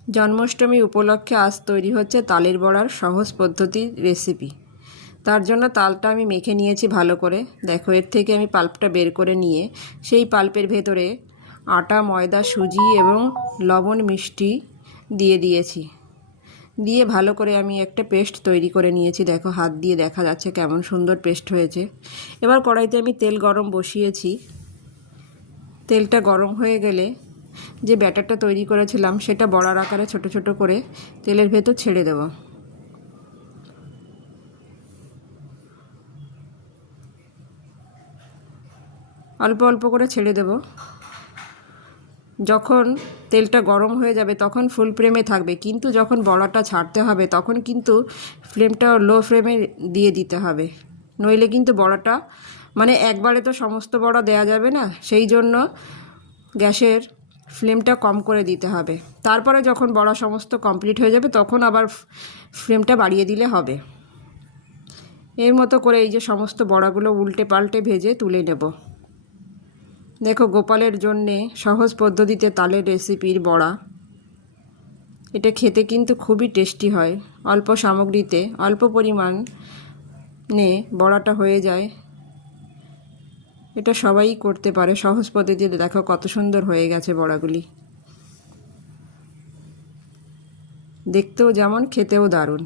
জন্মাষ্টমী উপলক্ষে আজ তৈরি হচ্ছে তালের বড়ার সহজ পদ্ধতির রেসিপি। তার জন্য তালটা আমি মেখে নিয়েছি ভালো করে। দেখো, এর থেকে আমি পাল্পটা বের করে নিয়ে সেই পাল্পের ভেতরে আটা, ময়দা, সুজি এবং লবণ, মিষ্টি দিয়ে দিয়েছি। দিয়ে ভালো করে আমি একটা পেস্ট তৈরি করে নিয়েছি। দেখো, হাত দিয়ে দেখা যাচ্ছে কেমন সুন্দর পেস্ট হয়েছে। এবার কড়াইতে আমি তেল গরম বসিয়েছি। তেলটা গরম হয়ে গেলে যে ব্যাটারটা তৈরি করেছিলাম সেটা বড়ার আকারে ছোট ছোট করে তেলের ভেতর ছেড়ে দেব। অল্প অল্প করে ছেড়ে দেব। যখন তেলটা গরম হয়ে যাবে তখন ফুল ফ্লেমে থাকবে, কিন্তু যখন বড়াটা ছাড়তে হবে তখন কিন্তু ফ্লেমটা লো ফ্লেমে দিয়ে দিতে হবে, নইলে কিন্তু বড়াটা একবারে তো সমস্ত বড়া দেয়া যাবে না, সেই জন্য গ্যাসের ফ্লেমটা কম করে দিতে হবে। তারপরে যখন বড়া সমস্ত কমপ্লিট হয়ে যাবে তখন আবার ফ্লেমটা বাড়িয়ে দিলে হবে। এর মতো করে এই যে সমস্ত বড়াগুলো উল্টে পাল্টে ভেজে তুলে নেব। দেখো, গোপালের জন্যে সহজ পদ্ধতিতে তালের রেসিপির বড়া। এটা খেতে কিন্তু খুবই টেস্টি হয়। অল্প সামগ্রীতে অল্প পরিমাণে বড়াটা হয়ে যায়। এটা সবাই করতে পারে সহজ পদ্ধতিতে। দেখো কত সুন্দর হয়ে গেছে বড়াগুলি, দেখতেও যেমন খেতেও দারুণ।